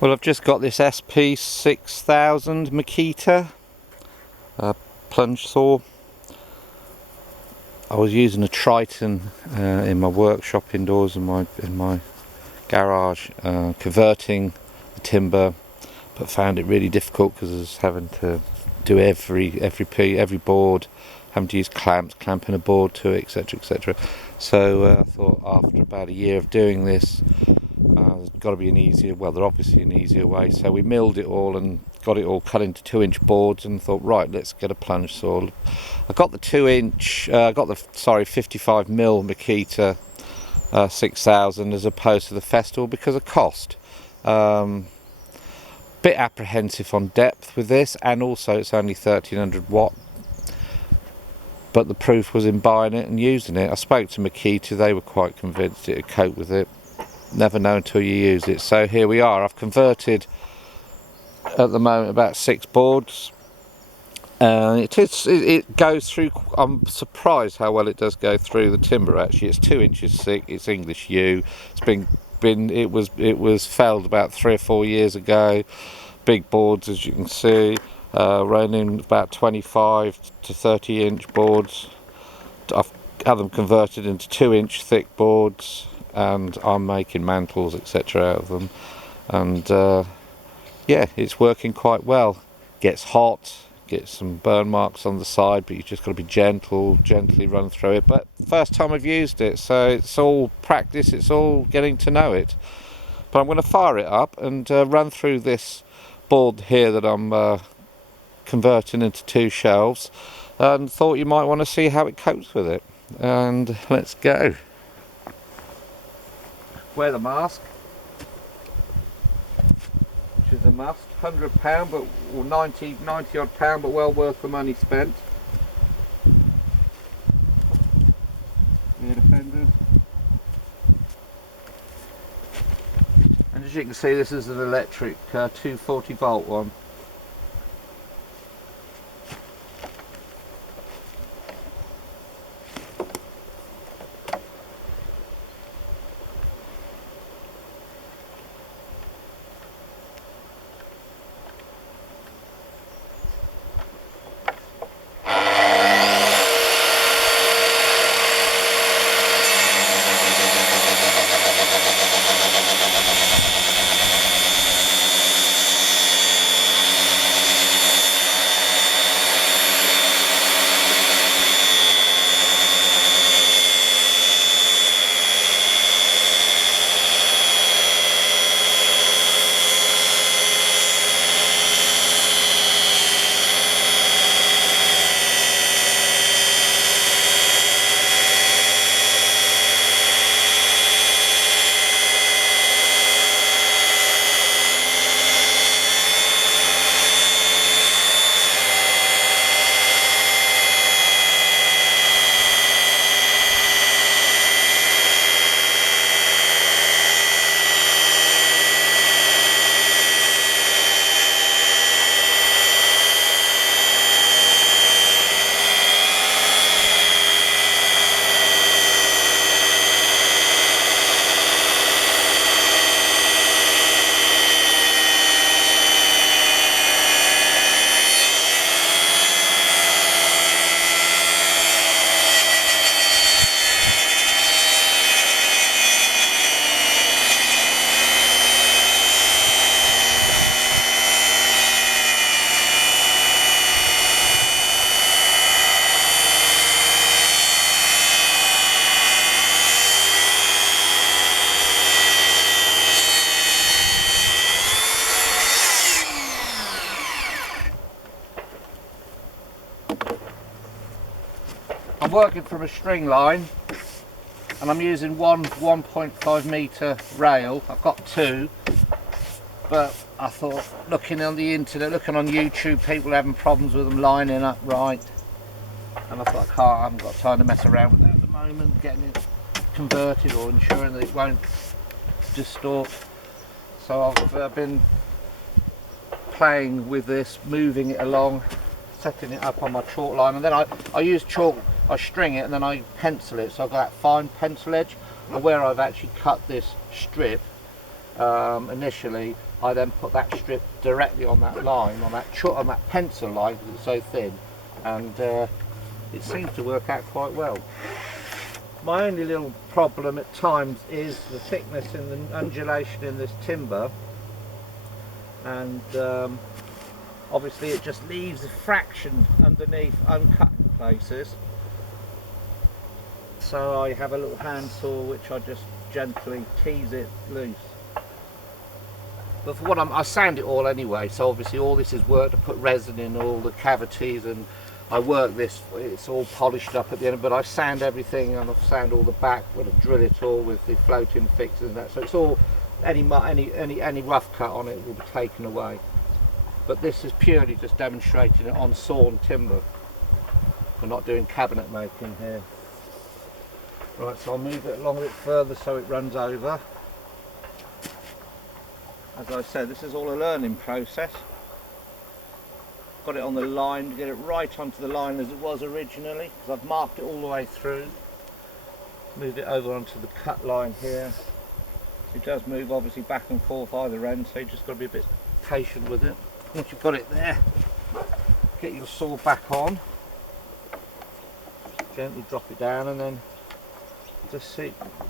Well, I've just got this SP6000 Makita plunge saw. I was using a Triton in my workshop indoors in my garage, converting the timber, but found it really difficult because I was having to do every board, having to use clamps, clamping a board to it, etc, etc. So I thought after about a year of doing this, there's got to be an easier, well, there's obviously an easier way. So we milled it all and got it all cut into 2-inch boards and thought, right, let's get a plunge saw. I got the 55mm Makita 6000 as opposed to the Festool because of cost. Bit apprehensive on depth with this, and also it's only 1300 watt. But the proof was in buying it and using it. I spoke to Makita, they were quite convinced it would cope with it. Never know until you use it. So here we are. I've converted at the moment about 6 boards. It goes through. I'm surprised how well it does go through the timber. Actually, it's 2 inches thick. It's English yew. It was felled about 3 or 4 years ago. Big boards, as you can see, running about 25 to 30-inch boards. I've had them converted into 2-inch thick boards, and I'm making mantles, etc. out of them. And yeah, it's working quite well. Gets hot. Get some burn marks on the side, but you just got to be gently run through it. But first time I've used it, so it's all practice, it's all getting to know it. But I'm going to fire it up and run through this board here that I'm converting into 2 shelves, and thought you might want to see how it copes with it. And let's go. Wear the mask, which is a must. £100, but or 90 odd pound, but well worth the money spent. Rear defenders. And as you can see, this is an electric 240 volt one. I'm working from a string line, and I'm using one 1.5 metre rail. I've got 2, but I thought, looking on the internet, looking on YouTube, people having problems with them lining up right, and I thought, I haven't got time to mess around with that at the moment, getting it converted or ensuring that it won't distort. So I've been playing with this, moving it along, setting it up on my chalk line, and then I use chalk. I string it and then I pencil it, so I've got that fine pencil edge. And where I've actually cut this strip initially, I then put that strip directly on that line, on that pencil line, because it's so thin, and it seems to work out quite well. My only little problem at times is the thickness and the undulation in this timber, and obviously it just leaves a fraction underneath uncut in places. So I have a little hand saw which I just gently tease it loose. But for what I sand it all anyway, so obviously all this is work to put resin in all the cavities, and I work this, it's all polished up at the end, but I sand everything, and I sand all the back when I drill it all with the floating fixes and that, so it's all, any rough cut on it will be taken away. But this is purely just demonstrating it on sawn timber. We're not doing cabinet making here. Right, so I'll move it along a bit further so it runs over. As I said, this is all a learning process. Got it on the line to get it right onto the line as it was originally, because I've marked it all the way through. Move it over onto the cut line here. It does move obviously back and forth either end, so you just got to be a bit patient with it. Once you've got it there, get your saw back on. Gently drop it down, and then just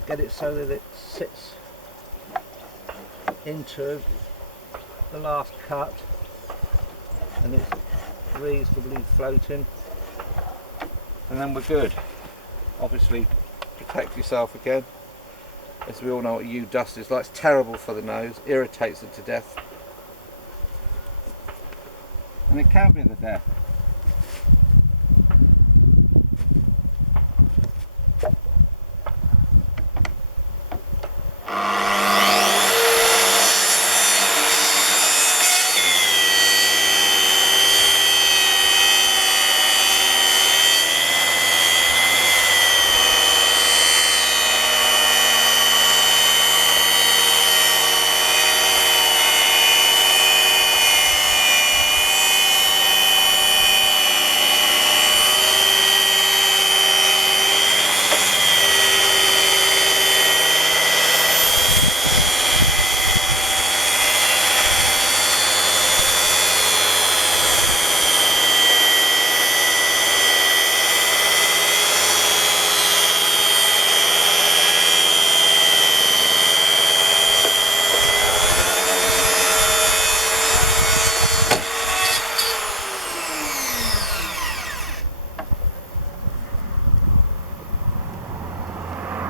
get it so that it sits into the last cut and it's reasonably floating, and then we're good. Obviously protect yourself again, as we all know what U dust is like. It's terrible for the nose, irritates it to death, and it can be the death.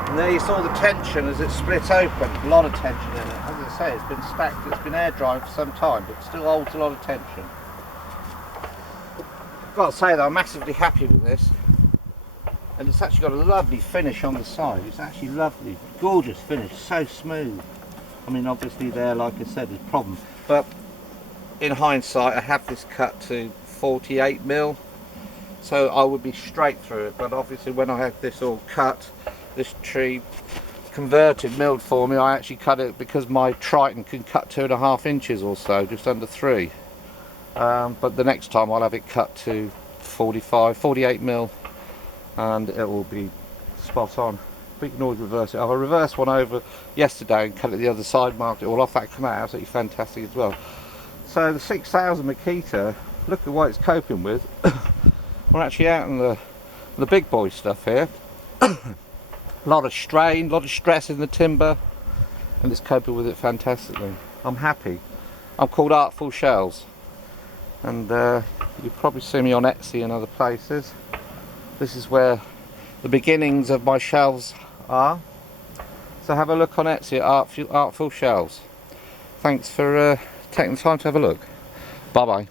And there you saw the tension as it split open. A lot of tension in it. As I say, it's been stacked, it's been air dried for some time, but it still holds a lot of tension. I've got to say that I'm massively happy with this. And it's actually got a lovely finish on the side. It's actually lovely, gorgeous finish, so smooth. I mean, obviously there, like I said, there's problems. But in hindsight, I have this cut to 48mm. So I would be straight through it. But obviously when I had this all cut, this tree converted, milled for me, I actually cut it because my Triton can cut 2.5 inches or so, just under 3. But the next time I'll have it cut to 48mm, and it will be spot on. But you can always reverse it. I reversed one over yesterday and cut it the other side, marked it all off. That came out absolutely fantastic as well. So the 6000 Makita, look at what it's coping with. We're actually out in the big boy stuff here. A lot of strain, a lot of stress in the timber, and it's coping with it fantastically. I'm happy. I'm called Artful Shelves, and you've probably seen me on Etsy and other places. This is where the beginnings of my shelves are. So have a look on Etsy at Artful Shelves. Thanks for taking the time to have a look. Bye bye.